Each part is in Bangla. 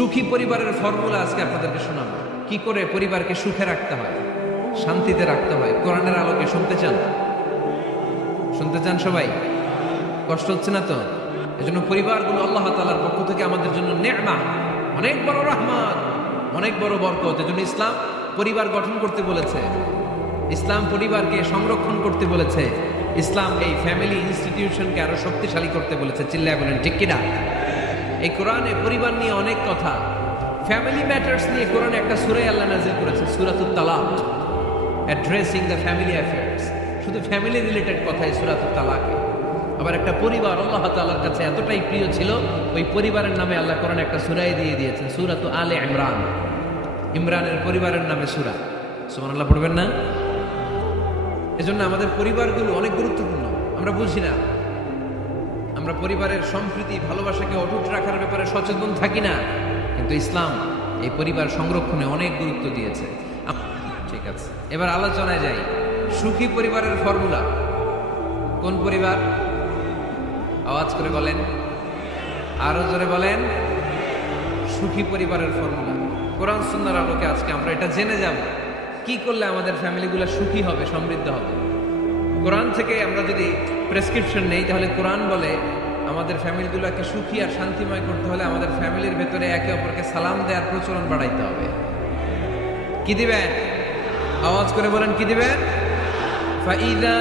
সুখী পরিবারের ফর্মুলা আজকে আপনাদেরকে শোনাবো। কি করে পরিবারকে সুখে রাখতে হয়, শান্তিতে রাখতে হয়, কোরআনের আলোকে শুনতে চান? শুনতে চান সবাই? কষ্ট হচ্ছে না তো? এজন্য পরিবারগুলো আল্লাহ তাআলার পক্ষ থেকে আমাদের জন্য নে'মা, অনেক বড় রহমত, অনেক বড় বরকত। এজন্য ইসলাম পরিবার গঠন করতে বলেছে, ইসলাম পরিবারকে সংরক্ষণ করতে বলেছে, ইসলাম এই ফ্যামিলি ইনস্টিটিউশনকে আরো শক্তিশালী করতে বলেছে। চিল্লায় বলেন ঠিক কিনা? এই কোরআনে পরিবার নিয়ে অনেক কথা, ফ্যামিলি ম্যাটার্স নিয়ে কোরআনে একটা সূরা আল্লাহ নাযিল করেছে, সূরাতুত তালাক, অ্যাড্রেসিং দ্য ফ্যামিলি অ্যাফেয়ার্স। শুধু ফ্যামিলি রিলেটেড কথাই সূরাতুত তালাক। আবার একটা পরিবার আল্লাহ তাআলার কাছে এতটাই প্রিয় ছিল, ওই পরিবারের নামে আল্লাহ কোরআনে একটা সূরাই দিয়ে দিয়েছেন, সূরাতু আলে ইমরান। ইমরানের পরিবারের নামে সূরা। সুবহানাল্লাহ পড়বেন না? এজন্য আমাদের পরিবারগুলো অনেক গুরুত্বপূর্ণ। আমরা বুঝি না, আমরা পরিবারের সম্প্রীতি ভালোবাসাকে অটুট রাখার ব্যাপারে সচেতন থাকি না, কিন্তু ইসলাম এই পরিবার সংরক্ষণে অনেক গুরুত্ব দিয়েছে। ঠিক আছে, এবার আলোচনায় যাই। সুখী পরিবারের ফর্মুলা কোন পরিবার? আওয়াজ করে বলেন, আরো জোরে বলেন। সুখী পরিবারের ফর্মুলা কোরআন সুন্নাহর আলোকে আজকে আমরা এটা জেনে যাব, কি করলে আমাদের ফ্যামিলিগুলো সুখী হবে, সমৃদ্ধ হবে। কোরআন থেকে আমরা যদি প্রেসক্রিপশন নেই, তাহলে কোরআন বলে আমাদের ফ্যামিলিগুলোকে সুখী আর শান্তিময় করতে হলে আমাদের ফ্যামিলির ভেতরে একে অপরকে সালাম দেওয়ার প্রচলন বাড়াইতে হবে। কি দিবেন? আওয়াজ করে বলেন, কি দিবেন? ফাইদা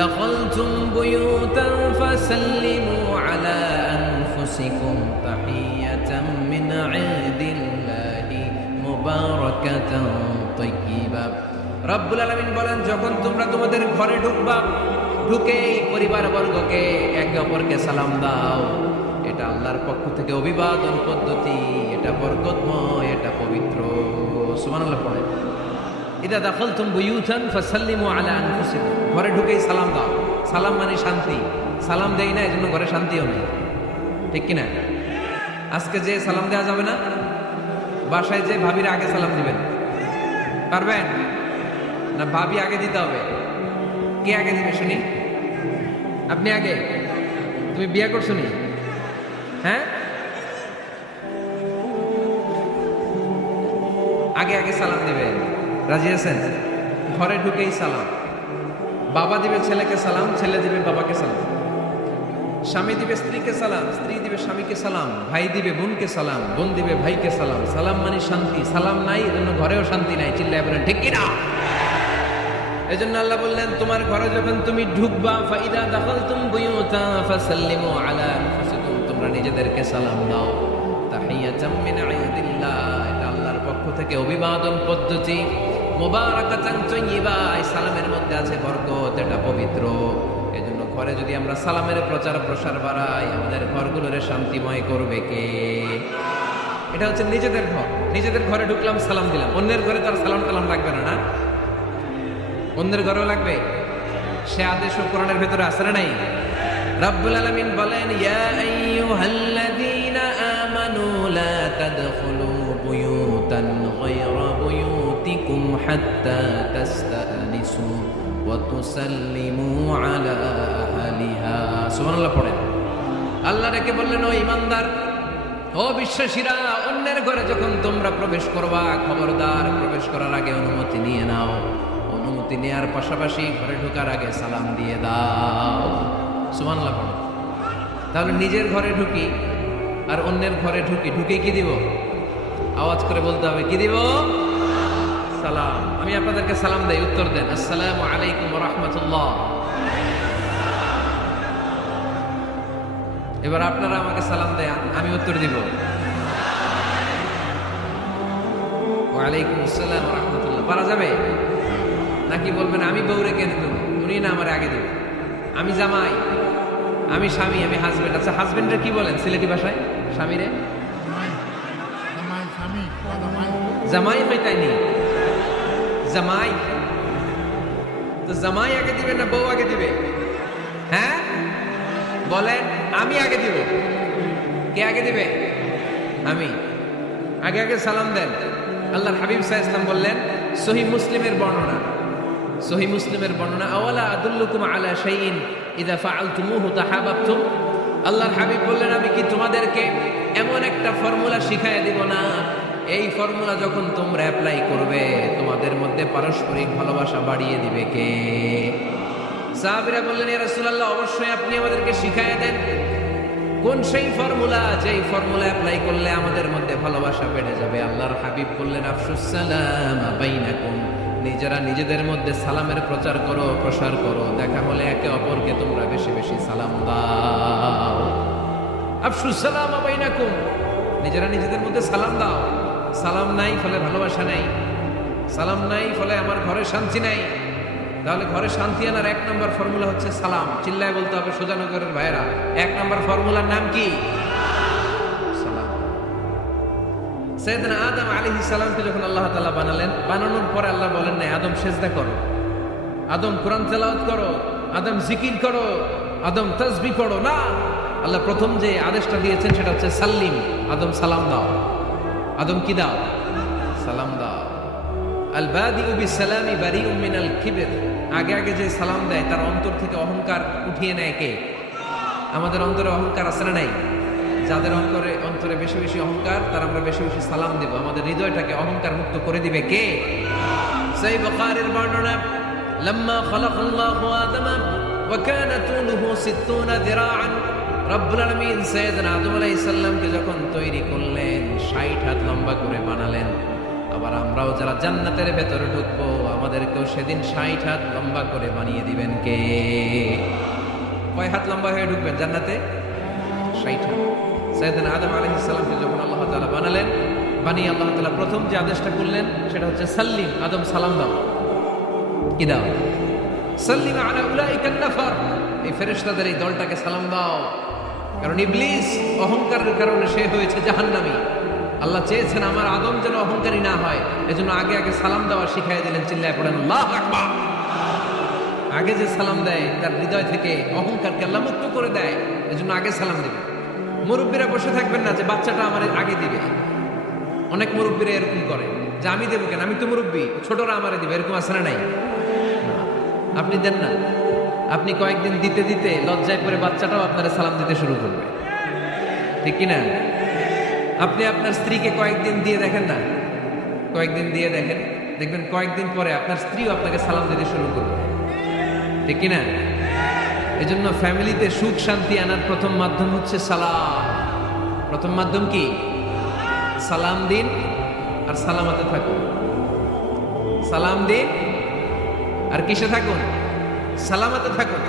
দাখালতুম বুয়ুতান ফাসাল্লিমু আলা আনফুসিকুম তাহিয়াতাম মিন ইনদিল্লাহি মুবারাকাতান তাইয়্যিবা। রব্বুল আলামিন বলেন, যখন তোমরা তোমাদের ঘরে ঢুকবা, ঢুকেই পরিবারবর্গকে একে অপরকে সালাম দাও। এটা আল্লাহর পক্ষ থেকে অভিবাদন পদ্ধতি, এটা বরকতময়, এটা পবিত্র। সুবহানাল্লাহ পড়ে। ইদা দাখালতুম বুয়ুতান ফাসাল্লিমু আলা আনফুসিকুম, ঘরে ঢুকেই সালাম দাও। সালাম মানে শান্তি। সালাম দেই না, এজন্য ঘরে শান্তিও নেই। ঠিক কিনা? আজকে যে সালাম দেওয়া যাবে না, বাসায় যে ভাবির আগে সালাম দিবেন, পারবেন না? ভাবি আগে দিতে হবে? কে আগে দিবে শুনি? আপনি আগে? তুমি বিয়ে করছো নি? হ্যাঁ, আগে আগে সালাম দিবেন। রাজি আছেন? ঘরে ঢুকেই সালাম। বাবা দিবে ছেলেকে সালাম, ছেলে দিবে বাবাকে সালাম। স্বামী দিবে স্ত্রীকে সালাম, স্ত্রী দিবে স্বামীকে সালাম। ভাই দিবে বোনকে সালাম, বোন দিবে ভাইকে সালাম। সালাম মানে শান্তি। সালাম নাই, এজন্য ঘরেও শান্তি নাই। চিল্লায় বলেন ঠিক কিনা? এজন্য আল্লাহ বললেন, তোমার ঘরে যখন তুমি ঢুকবা, ফাইদা দাখালতুম বুয়ুতা ফাসাল্লিমু আলা আনফুসিকুম, তোমরা নিজেদেরকে সালাম দাও। তাহিয়াতাম মিন ইনদিল্লাহ, এটা আল্লাহর পক্ষ থেকে অভিবাদন পদ্ধতি। মুবারাকাতান তাইয়্যিবা, এই সালামের মধ্যে আছে বরকত, এটা পবিত্র। এজন্য ঘরে যদি আমরা সালামের প্রচার প্রসার বাড়াই, আমাদের ঘরগুলোরে শান্তিময় করবে কে? এটা হচ্ছে নিজেদের ঘর। নিজেদের ঘরে ঢুকলাম, সালাম দিলাম। অন্যের ঘরে তার সালাম টালাম লাগবে না, না? অন্যের ঘরেও লাগবে। সে আদেশ কোরআনের ভেতরে আছে না নাই? রব্বুল আলামিন বলেন, ইয়া আইয়ুহাল্লাযীনা আমানু লা তাদখুলু বুয়ুতান গায়রা বুয়ুতিকুম হাত্তা তাস্তানিসু ওয়া তুসাল্লিমু আলা আহলিহা। সুবহানাল্লাহ পড়েন। আল্লাহ ডেকে বললেন, ও ঈমানদার, ও বিশ্বাসীরা, অন্যের ঘরে যখন তোমরা প্রবেশ করবা, খবরদার প্রবেশ করার আগে অনুমতি নিয়ে নাও। অনুমতি নেওয়ার পাশাপাশি ঘরে ঢোকার আগে সালাম দিয়ে দাও। সুবহানাল্লাহ পড়ো। তাহলে নিজের ঘরে ঢুকি আর অন্যের ঘরে ঢুকি, ঢুকে কি দিব? আওয়াজ করে বলতে হবে, কি দিব? সালাম। আমি আপনাদেরকে সালাম দেই, উত্তর দেন, আসসালামু আলাইকুম ওয়া রাহমাতুল্লাহ। এবার আপনারা আমাকে সালাম দেন, আমি উত্তর দিব, ওয়া আলাইকুম আসসালাম ওয়া রাহমাতুল্লাহ। পারা যাবে নাকি বলবেন আমি বউরে কেন দেব, উনি না আমার আগে দেব? আমি জামাই, আমি স্বামী, আমি হাজবেন্ড। আচ্ছা, হাজবেন্ডের কি বলেন সিলেটি ভাষায়? স্বামীরে জামাই হইতাইনি, জামাই। তো জামাই আগে দিবে না বউ আগে দিবে? হ্যাঁ বলেন, আমি আগে দিব। কে আগে দিবে? আমি। আগে আগে সালাম দেন। আল্লাহর হাবিব সাল্লাল্লাহু আলাইহি ওয়াসাল্লাম বললেন, সহিহ মুসলিমের বর্ণনা, সহিহ মুসলিমের বর্ণনা, আওয়ালা আদুল্লুকুম আলা শাইইন ইযা ফাআলতুমুহু তাহাবাবতুম। আল্লাহর হাবিব বললেন, আমি কি তোমাদেরকে এমন একটা ফর্মুলা শিখায় দিব না, এই ফর্মুলা যখন তোমরা অ্যাপ্লাই করবে তোমাদের মধ্যে পারস্পরিক ভালোবাসা বাড়িয়ে দিবে কে? সাহাবীরা বললেন, ইয়া রাসূলুল্লাহ, অবশ্যই আপনি আমাদেরকে শিখায় দেন কোন সেই ফর্মুলা, যেই ফর্মুলা অ্যাপ্লাই করলে আমাদের মধ্যে ভালোবাসা বেড়ে যাবে। আল্লাহর হাবিব বললেন, আফশুস সালাম বাইনাকুম, নিজেরা নিজেদের মধ্যে সালামের প্রচার করো, প্রসার করো। দেখা হলে একে অপরকে তোমরা বেশি বেশি সালাম দাও। আফশুস সালাম বাইনাকুম, নিজেরা নিজেদের মধ্যে সালাম দাও। সালাম নাই ফলে ভালোবাসা নাই, সালাম নাই ফলে আমার ঘরে শান্তি নাই। তাহলে ঘরে শান্তি আনার 1 নম্বর ফর্মুলা হচ্ছে সালাম। চিল্লায় বলতে হবে সুজানগরের ভাইরা, 1 নম্বর ফর্মুলার নাম কি? সালাম। সাইয়েদনা আদম আলাইহিস সালামকে যখন আল্লাহ তাআলা বানালেন, বানানোর পরে আল্লাহ বলেন না আদম সিজদা করো, আদম কোরআন তেলাওয়াত করো, আদম জিকির করো, আদম তাসবিহ পড়ো। না, আল্লাহ প্রথম যে আদেশটা দিয়েছেন সেটা হচ্ছে সাল্লিম, আদম সালাম দাও। আদম কি দাও? সালাম দাও। আল বাদিউ বিসসালামি বারিউম মিনাল কিবর, আগে আগে যে সালাম দেয় তার অন্তর থেকে অহংকার উঠিয়ে নেয় কে? আমাদের অন্তরে অহংকার আছে না নাই? যাদের অন্তরে বেশি বেশি অহংকার, তার আমরা বেশি বেশি সালাম দেব। আমাদের হৃদয়টাকে অহংকার মুক্ত করে দিবে কে? সেই বুখারীর বর্ণনা, লাম্মা খালাকাল্লাহু আদামা ওয়া কানা তুলুহু 60 যিরাআন, রব্বুল আলামিন সাইয়েদনা আদম আলাইহিস সালামকে যখন তৈরি করলেন 60 হাত লম্বা করে বানালেন। আবার আমরাও যারা জান্নাতের ভেতরে ঢুকবো আমাদেরকেও সেদিন 60 হাত লম্বা করে বানিয়ে দিবেন কে? কয় হাত লম্বা হয়ে ঢুকবেন জান্নাতে? 60 হাত। সাইয়েদনা আদম আলাইহিস সালামকে যখন আল্লাহ তাআলা বানালেন, বানিয়ে আল্লাহ তাআলা প্রথম যে আদেশটা করলেন সেটা হচ্ছে সাল্লিম, আদম সালাম দাও। কি দাও? সাল্লিম আলা উলাইকান নাফার, এই ফেরেশতাদের এই দলটাকে সালাম দাও। কারণ ইবলিস অহংকারের কারণে সে হয়েছে জাহান্নামী। আল্লাহ চেয়েছেন আমার আদম যেন অহংকারী না হয়, এজন্য আগে আগে সালাম দেওয়া শিখাই দিলেন। চিল্লায় পড়েন আল্লাহু আকবার। আগে যে সালাম দেয় তার হৃদয় থেকে অহংকারকে আল্লাহ মুক্ত করে দেয়, এজন্য আগে সালাম দিবে। মুরব্বীরা বসে থাকবেন না যে বাচ্চাটা আমার আগে দিবে। অনেক মুরব্বীরা এরকম করে যে আমি দেবো কেন, আমি তো মুরব্বী, ছোটরা আমারে দিবে, এরকম আছে না নাই? আপনি দেন না, আপনি কয়েকদিন দিতে দিতে লজ্জায় পড়ে বাচ্চাটাও আপনারা সালাম দিতে শুরু করবে, ঠিক কিনা? আপনি আপনার স্ত্রীকে কয়েকদিন দিয়ে দেখেন না, কয়েকদিন দিয়ে দেখেন, দেখবেন কয়েকদিন পরে আপনার স্ত্রীও আপনাকে সালাম দিতে শুরু করবে, ঠিক কিনা? এই জন্য ফ্যামিলিতে সুখ শান্তি আনার প্রথম মাধ্যম হচ্ছে সালাম। প্রথম মাধ্যম কি? সালাম দিন আর সালামাতে থাকুন। সালাম দিন আর কিসে থাকুন? সালামাতে থাকুন।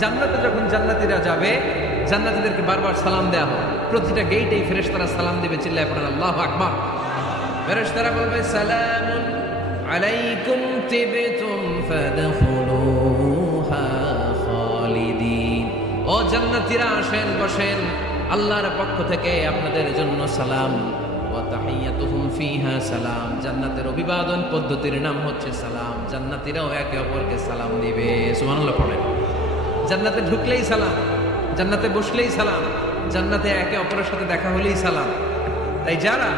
জান্নাতে যখন জান্নাতীরা যাবে, জান্নাতীদেরকে বারবার সালাম দেওয়া হবে। প্রতিটা গেটেই ফেরেশতারা সালাম দেবে। চিল্লায় পড়েন আল্লাহু আকবার। ফেরেশতারা বলবে সালামুন আলাইকুম তিবতুম ফাদখুলুহা খালিদিন। ও জান্নাতীরা আসেন, বসেন, আল্লাহর পক্ষ থেকে আপনাদের জন্য সালাম। ওয়া তাহিয়াতুহুম ফিহা সালাম, জান্নাতের অভিবাদন পদ্ধতির নাম হচ্ছে সালাম। জান্নাতীরাও একে অপরকে সালাম দিবে। সুবহানাল্লাহ পড়েন। জান্নাতে ঢুকলেই সালাম, জান্নাতে বসলেই সালাম, জান্নাতে একে অপরের সাথে দেখা হলেই সালাম। তাই যারা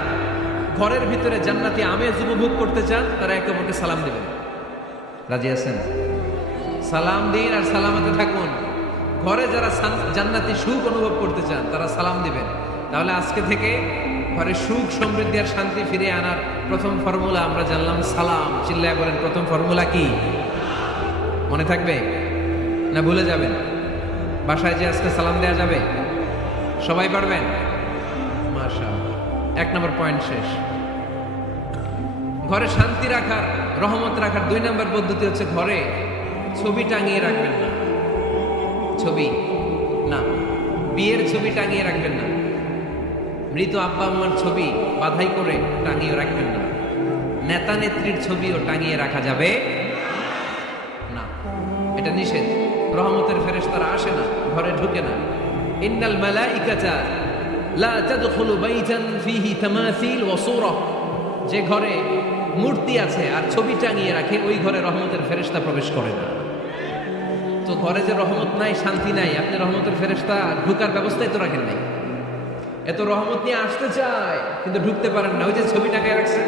ঘরের ভিতরে জান্নাতি আমেজ উপভোগ করতে চান তারা একে অপরকে সালাম দিবেন। রাজি আছেন? সালাম দিন আর সালামাতে থাকুন। ঘরে যারা জান্নাতি সুখ অনুভব করতে চান তারা সালাম দিবেন। তাহলে আজকে থেকে ঘরে সুখ সমৃদ্ধি আর শান্তি ফিরিয়ে আনার প্রথম ফর্মুলা আমরা জানলাম সালাম। চিল্লায় বলেন প্রথম ফর্মুলা কি? মনে থাকবে না ভুলে যাবেন? বাসায় যে আজকে সালাম দেয়া যাবে? সবাই পারবেন? মাশাআল্লাহ। 1 নম্বর পয়েন্ট শেষ। ঘরে শান্তি রাখার, রহমত রাখার 2 নম্বর পদ্ধতি হচ্ছে ঘরে ছবি টাঙিয়ে রাখবেন না। ছবি না, বিয়ের ছবি টাঙিয়ে রাখবেন না। মৃত আব্বা আম্মার ছবি বাধাই করে টাঙিয়ে রাখবেন না। নেতা নেত্রীর ছবিও টাঙিয়ে রাখা যাবে না, এটা নিষেধ। রহমতের ফেরেশতারা আসে না, ঘরে ঢুকে না। ইন্নাল মালাইকাতা লা তাদখুলু বাইতান ফীহি তামাসিল ওয়া সূরা, যে ঘরে মূর্তি আছে আর ছবি টাঙিয়ে রাখে ওই ঘরে রহমতের ফেরেশতা প্রবেশ করে না। তো ঘরে যে রহমত নাই, শান্তি নাই, আপনি রহমতের ফেরেশতা ঢুকার ব্যবস্থাই তো রাখেন নাই। এত রহমত নিয়ে আসতে চায় কিন্তু ঢুকতে পারেন না, ওই যে ছবি টাঙিয়ে রাখছেন।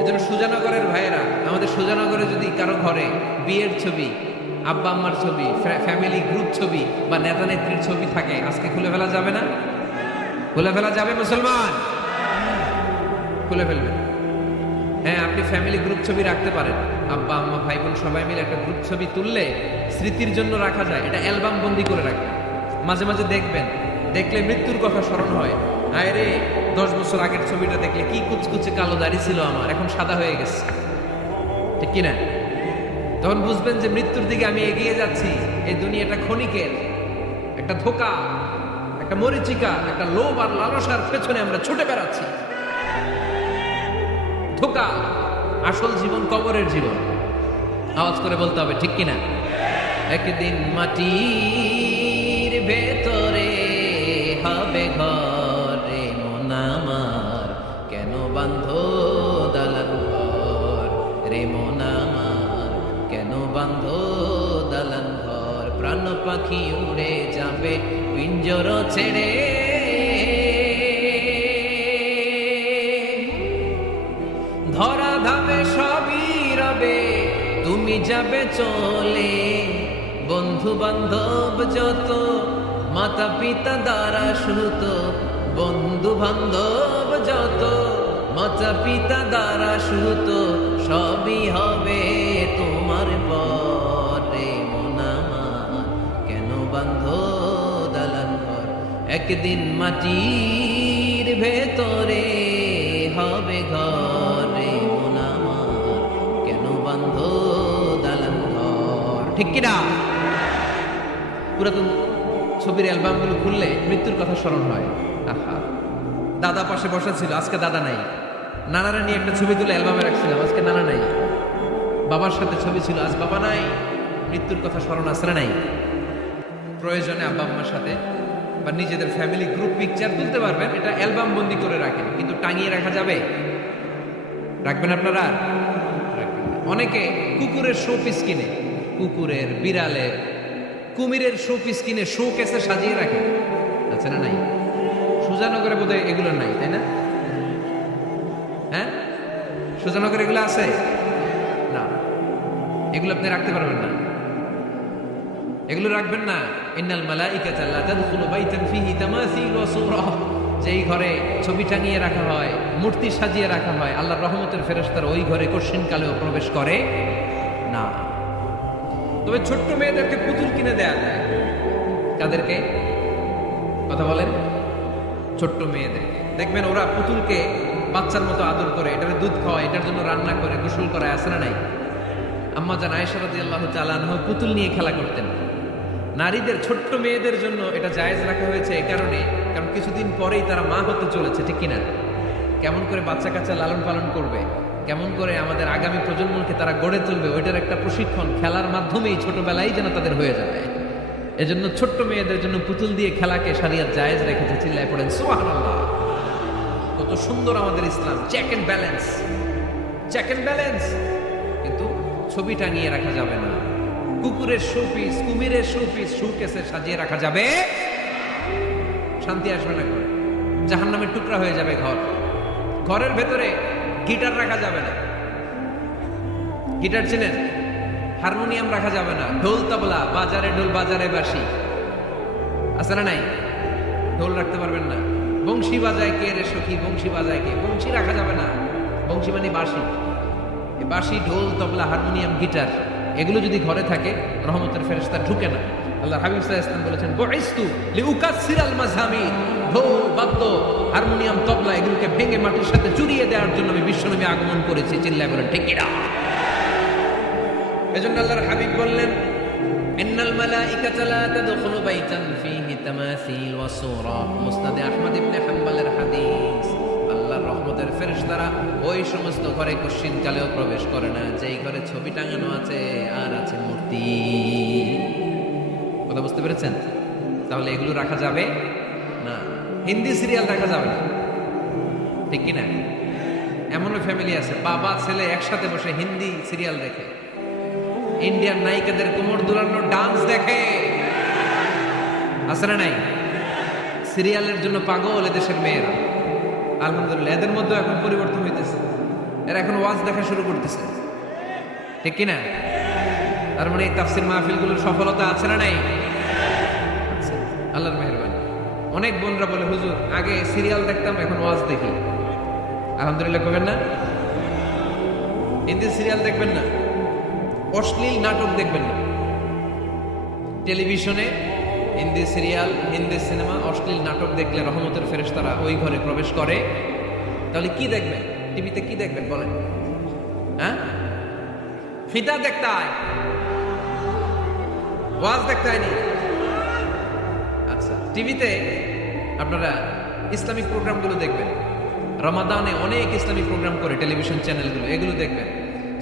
এজন্য সুজানগরের ভাইয়েরা, আমাদের সুজানগরে যদি কারো ঘরে বিয়ের ছবি, আব্বা আম্মার ছবি, ফ্যামিলি গ্রুপ ছবি বা নেতা নেত্রীর ছবি থাকে, আজকে খুলে ফেলা যাবে না? খুলে ফেলা যাবে মুসলমান? খুলে ফেলবেন। হ্যাঁ, আপনি ফ্যামিলি গ্রুপ ছবি রাখতে পারেন, আব্বা আম্মা ভাই বোন সবাই মিলে একটা গ্রুপ ছবি তুললে স্মৃতির জন্য রাখা যায়। এটা অ্যালবাম বন্দি করে রাখবেন, মাঝে মাঝে দেখবেন, দেখলে মৃত্যুর কথা স্মরণ হয়। আয় রে, 10 বছর আগের ছবিটা দেখলে কি কুচকুচে কালো দাড়ি ছিল আমার, এখন সাদা হয়ে গেছে, ঠিক কিনা? তখন বুঝবেন যে মৃত্যুর দিকে আমি এগিয়ে যাচ্ছি। এই দুনিয়াটা ক্ষণিকের, একটা ধোঁকা, একটা মরিচিকা, একটা লোভ আর লালসার পেছনে আমরা ছুটে বেড়াচ্ছি। ধোঁকা, আসল জীবন কবরের জীবন। আওয়াজ করে বলতে হবে, ঠিক কিনা? একদিন মাটির ভেতরে হবে ঘর, রে মন আমার কেন বাঁধো দালান ঘর, রে মন আমার কেন বাঁধো দালান ঘর। প্রাণ পাখি উড়ে যাবে পিঞ্জর ছেড়ে, ধরা ধামে সবই রবে, তুমি যাবে চলে। বন্ধু বান্ধব যত, মাতা পিতা দ্বারা সুত, বন্ধু বান্ধব যত, মাতা পিতা দ্বারা সুত, সবই হবে তোমার পরে। মন আমার কেন বাঁধো দালান ঘর, একদিন মাটির ভেতরে হবে ঘর, রে মন আমার কেন বাঁধো দালান ঘর, ঠিক কিনা? পুরাতন ছবির অ্যালবামগুলো খুললে মৃত্যুর কথা স্মরণ হয়। আহা, দাদা পাশে বসা ছিল, আজকে দাদা নাই। নানারা নিয়ে একটা ছবি তুলে অ্যালবামে রাখছিলাম, আজকে নানা নাই। বাবার সাথে ছবি ছিল, আজ বাবা নাই। মৃত্যুর কথা স্মরণ আসলে নাই। প্রয়োজনে আব্বা আম্মার সাথে বা নিজেদের ফ্যামিলি গ্রুপ পিকচার তুলতে পারবেন, এটা অ্যালবাম বন্দি করে রাখেন, কিন্তু টাঙিয়ে রাখা যাবে? রাখবেন আপনারা? রাখবেন না। অনেকে কুকুরের শো পিস কিনে, কুকুরের, বিড়ালের, কুমিরের শো পিস কিনে শো কেসে সাজিয়ে রাখে, আছে না নাই? সুজানগরে বোধহয় এগুলো নাই, তাই না? হ্যাঁ, সুজানগরে এগুলো আছে না? এগুলো আপনি রাখতে পারবেন না, এগুলো রাখবেন না। ইন্নাল মালাইকাতা লা তাদখুলু বাইতান ফীহি তামাসিল ওয়া সূরা, যেই ঘরে ছবি টাঙিয়ে রাখা হয়, মূর্তি সাজিয়ে রাখা হয়, আল্লাহর রহমতের ফেরেশতারা ওই ঘরে কশিন কালেও প্রবেশ করে না। তবে ছোট্ট মেয়েদেরকে পুতুল কিনে দেয়া যায়। কাদেরকে কথা বলেন? ছোট্ট মেয়েদেরকে দেখবেন, ওরা পুতুলকে বাচ্চার মতো আদর করে, এটার দুধ খাওয়ায়, এটার জন্য রান্না করে, গোসল করায়, আছে না নাই? আম্মা জান আয়েশা রাদিয়াল্লাহু তাআলা আনহা পুতুল নিয়ে খেলা করতেন। নারীদের, ছোট্ট মেয়েদের জন্য এটা জায়েজ রাখা হয়েছে এই কারণে, কারণ কিছুদিন পরেই তারা মা হতে চলেছে, ঠিক কিনা? কেমন করে বাচ্চা কাচ্চা লালন পালন করবে, কেমন করে আমাদের আগামী প্রজন্মকে তারা গড়ে তুলবে, ওইটার একটা প্রশিক্ষণ খেলার মাধ্যমেই ছোটবেলায় যেন তাদের হয়ে যাবে। এজন্য ছোট্ট মেয়েদের জন্য পুতুল দিয়ে খেলাকে শরিয়ত জায়েজ রেখেছে। চিল্লায় পড়েন সুবহানাল্লাহ। কত সুন্দর আমাদের ইসলাম, check and balance, check and balance. কিন্তু ছবি টাঙিয়ে রাখা যাবে না। কুকুরের শোপিস, কুমিরের শোপিস শোকেসে সাজিয়ে রাখা যাবে? শান্তি আসবে না, করে জাহান্নামের টুকরা হয়ে যাবে ঘর। ঘরের ভেতরে গিটার রাখা যাবে না। গিটার চেনেন? হারমোনিয়াম রাখা যাবে না। ঢোল তবলা, বাজারে ঢোল বাজারে বাঁশি, আছে না নাই? ঢোল রাখতে পারবেন না। বংশী বাজায় কে রে সখী, বংশী বাজায় কে, বংশী রাখা যাবে না। বংশী মানে বাঁশি। এই বাঁশি, ঢোল, তবলা, হারমোনিয়াম, গিটার, এগুলো যদি ঘরে থাকে রহমতের ফেরেশতা ঢুকে না। আল্লাহ হাবিব সাল্লাল্লাহু আলাইহি ওয়াসাল্লাম বলেছেন, বুইসতু লিউকাসসিরাল মাযহামির, ঢোল, বাদ্য, হারমোনিয়াম, তবলা এগুলোকে ভেঙে মাটির সাথে চুরিয়ে দেওয়ার জন্য আমি বিশ্বনবী আগমন করেছি। চিল্লায় বলেন ঠিক কিনা? এজন্য আল্লাহর হাবিব বললেন, ইন্নাল মালাইকাতা লা তাদখুলু বাইতান ফীহি তামাসিল ওয়া সূরা। মুসনাদে আহমদ ইবনে হাম্বলের হাদিস। আল্লাহর রহমতের ফেরেশতারা ওই সমস্ত ঘরে কশিন কালেও প্রবেশ করে না যেই ঘরে ছবি টাঙানো আছে আর আছে মূর্তি। কথা বুঝতে পেরেছেন? তাহলে এগুলো রাখা যাবে না। হিন্দি সিরিয়াল রাখা যাবে না, ঠিক কিনা? এমনও ফ্যামিলি আছে, বাবা ছেলে একসাথে বসে হিন্দি সিরিয়াল দেখে, ইন্ডিয়ান নায়িকাদের কোমর দুলানো ডান্স দেখে, আছে না নাই? সিরিয়ালের জন্য পাগল এদেশের মেয়েরা। আলহামদুলিল্লাহ, এদের মধ্যে এখন পরিবর্তন হইতেছে। এরা এখন ওয়াজ দেখা শুরু করতেছে, ঠিক কিনা? তার মানে এই তাফসির মাহফিলগুলোর সফলতা আছে না নাই? আল্লাহর মেহেরবানি। অনেক বোনরা বলে, হুজুর আগে সিরিয়াল দেখতাম, এখন ওয়াজ দেখি। আলহামদুলিল্লাহ করবেন না? হিন্দি সিরিয়াল দেখবেন না, অশ্লীল নাটক দেখবেন না। টেলিভিশনে হিন্দি সিরিয়াল, হিন্দি সিনেমা, অশ্লীল নাটক দেখলে রহমতের ফেরেশতারা ওই ঘরে প্রবেশ করে। তাহলে কি দেখবেন? টিভিতে কি দেখবেন বলেন? হ্যাঁ, ফিতা দেখতে হয়, ওয়াজ দেখতে হয়নি। আচ্ছা, টিভিতে আপনারা ইসলামিক প্রোগ্রামগুলো দেখবেন। রমাদানে অনেক ইসলামিক প্রোগ্রাম করে টেলিভিশন চ্যানেলগুলো, এগুলো দেখবেন।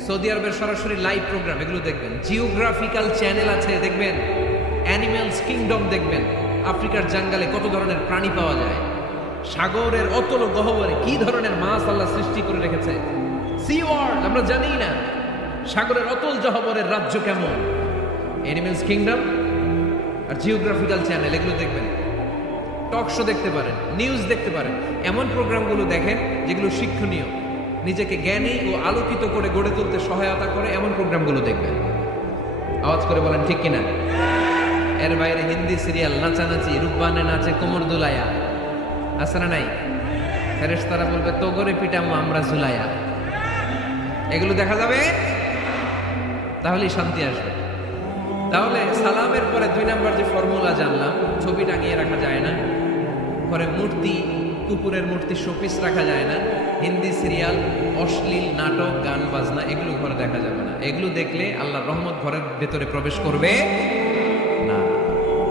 সৌদি আরবের সরাসরি লাইভ প্রোগ্রাম, এগুলো দেখবেন। জিওগ্রাফিক্যাল চ্যানেল আছে, দেখবেন। অ্যানিম্যালস কিংডম দেখবেন। আফ্রিকার জঙ্গলে কত ধরনের প্রাণী পাওয়া যায়, সাগরের অতল গহ্বরে কি ধরনের মাছ আল্লাহ সৃষ্টি করে রেখেছে। সি ওয়ার্ল্ড আমরা জানি না, সাগরের অতল গহ্বরের রাজ্য কেমন। অ্যানিম্যালস কিংডম আর জিওগ্রাফিক্যাল চ্যানেল, এগুলো দেখবেন। টক শো দেখতে পারেন, নিউজ দেখতে পারেন। এমন প্রোগ্রামগুলো দেখেন যেগুলো শিক্ষণীয়, নিজেকে জ্ঞানী ও আলোকিত করে গড়ে তুলতে সহায়তা করে, এমন প্রোগ্রামগুলো দেখবেন। আওয়াজ করে বলেন ঠিক কিনা? এর বাইরে হিন্দি সিরিয়াল, নাচানাচি, রূপবানে নাচে কোমর দুলায়া, আছে না নাই? ফেরেশতারা বলবে তো করে পিটামো আমরা ঝুলায়া। এগুলো দেখা যাবে, তাহলেই শান্তি আসবে। তাহলে সালামের পরে 2 নাম্বার যে ফর্মুলা জানলাম, ছবি টাঙিয়ে রাখা যায় না, ঘরে মূর্তি, কুকুরের মূর্তি, শোপিস রাখা যায় না। হিন্দি সিরিয়াল, অশ্লীল নাটক, গান বাজনা, এগুলো ঘরে দেখা যাবে না। এগুলো দেখলে আল্লাহর রহমত ঘরের ভেতরে প্রবেশ করবে না।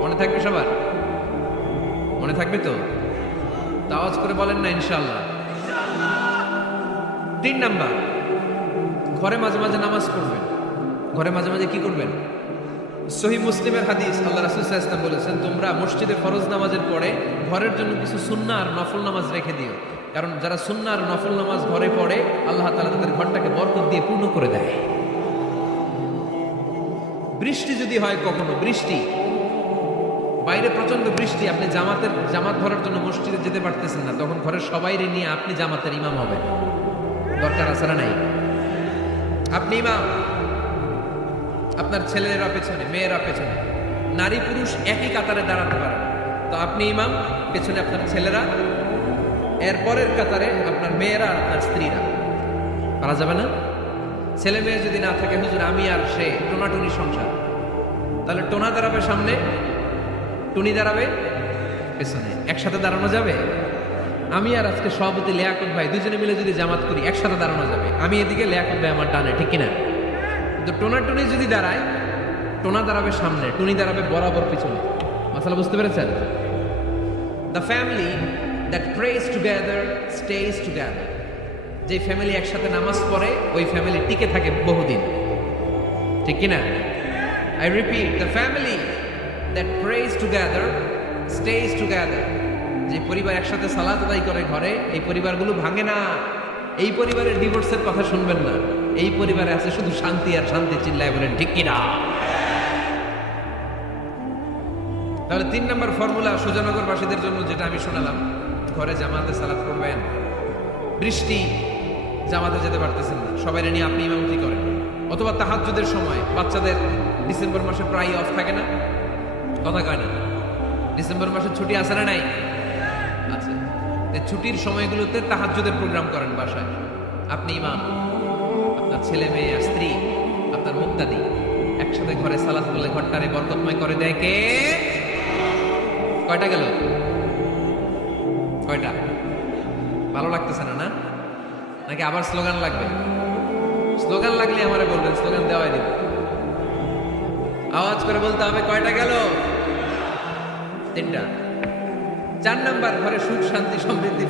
মনে থাকবে সবার? মনে থাকবে তো? আওয়াজ করে বলেন না ইনশাআল্লাহ। 3 নাম্বার, ঘরে মাঝে মাঝে নামাজ পড়বেন। ঘরে মাঝে মাঝে কি করবেন? সহিহ মুসলিমের হাদিস, আল্লাহ রাসূল সাল্লাল্লাহু আলাইহি ওয়াসাল্লাম বলেছেন, তোমরা মসজিদে ফরজ নামাজের পরে ঘরের জন্য কিছু সুন্নাহ আর নফল নামাজ রেখে দিও। কারণ যারা সুন্নাহ আর নফল নামাজ ঘরে পড়ে, আল্লাহ তাআলা তাদের ঘরটাকে বরকত দিয়ে পূর্ণ করে দেয়। বৃষ্টি যদি হয়, কখনো বৃষ্টি, বাইরে প্রচন্ড বৃষ্টি, আপনি জামাত ধরার জন্য মসজিদে যেতে পারতেছেন না, তখন ঘরের সবাইরে নিয়ে আপনি জামাতের ইমাম হবেন। দরকার আছে না নাই? আপনি ইমাম, আপনার ছেলেরা পেছনে, মেয়েরা পেছনে, নারী পুরুষ একই কাতারে দাঁড়াতে পারে, তো আপনি ইমাম, পেছনে আপনার ছেলেরা, এর পরের কাতারে আপনার মেয়েরা আর আপনার স্ত্রীরা। পারা যাবে না? ছেলে মেয়ে যদি না থাকে, হুজুর আমি আর সে টোনাটুনি সংসার, তাহলে টোনা দাঁড়াবে সামনে, টুনি দাঁড়াবে পেছনে, একসাথে দাঁড়ানো যাবে? আমি আর আজকে সভাপতি লিয়াকত ভাই দুজনে মিলে যদি জামাত করি, একসাথে দাঁড়ানো যাবে। আমি এদিকে, লিয়াকত ভাই আমার ডানে, ঠিক কিনা? তো টোনা টুনি যদি দাঁড়ায়, টোনা দাঁড়াবে সামনে, টুনি দাঁড়াবে বরাবর পিছনে। মাসালা বুঝতে পেরেছেন? The family that prays together stays together. যে ফ্যামিলি একসাথে নামাজ পড়ে, ওই ফ্যামিলি টিকে থাকে বহুদিন, ঠিক কিনা? I repeat, the family that prays together stays together. যে পরিবার একসাথে সালাত আদায় করে ঘরে, এই পরিবারগুলো ভাঙে না। এই পরিবারের ডিভোর্সের কথা শুনবেন না। এই পরিবারে আছে শুধু শান্তি আর শান্তি। চিল্লায় বলেন ঠিক কিনা? তাহলে 3 নম্বর ফর্মুলা সুজানগরবাসীদের জন্য যেটা আমি শোনালাম, ঘরে জামাতে সালাত করবেন। বৃষ্টি, জামাতে যেতে পারতেছেন না, সবাই নিয়ে আপনি ইমামতি করেন। অথবা তাহাজ্জুদের সময়, বাচ্চাদের ডিসেম্বর মাসে প্রায় অফ থাকে না, কথা কয় না? ডিসেম্বর মাসে ছুটি আছে না নাই? আছে। ছুটির সময়গুলোতে তাহাজ্জুদের প্রোগ্রাম করেন বাসায়। আপনি ইমাম, আপনার ছেলে মেয়ে আর স্ত্রী, আপনার মুক্তাদি একসাথে ঘরে সালাত করলে ঘরটারে বরকতময় করে দেয় কে? কয়টা গেল? কয়টা? ভালো লাগতেছে না? নাকি আবার স্লোগান লাগবে? স্লোগান লাগলে আমারে বলবেন, স্লোগান দেওয়াই দিন। আওয়াজ করে বলতে হবে কয়টা গেল? 3টা। 4 নাম্বার, ঘরে সুখ শান্তি সমৃদ্ধি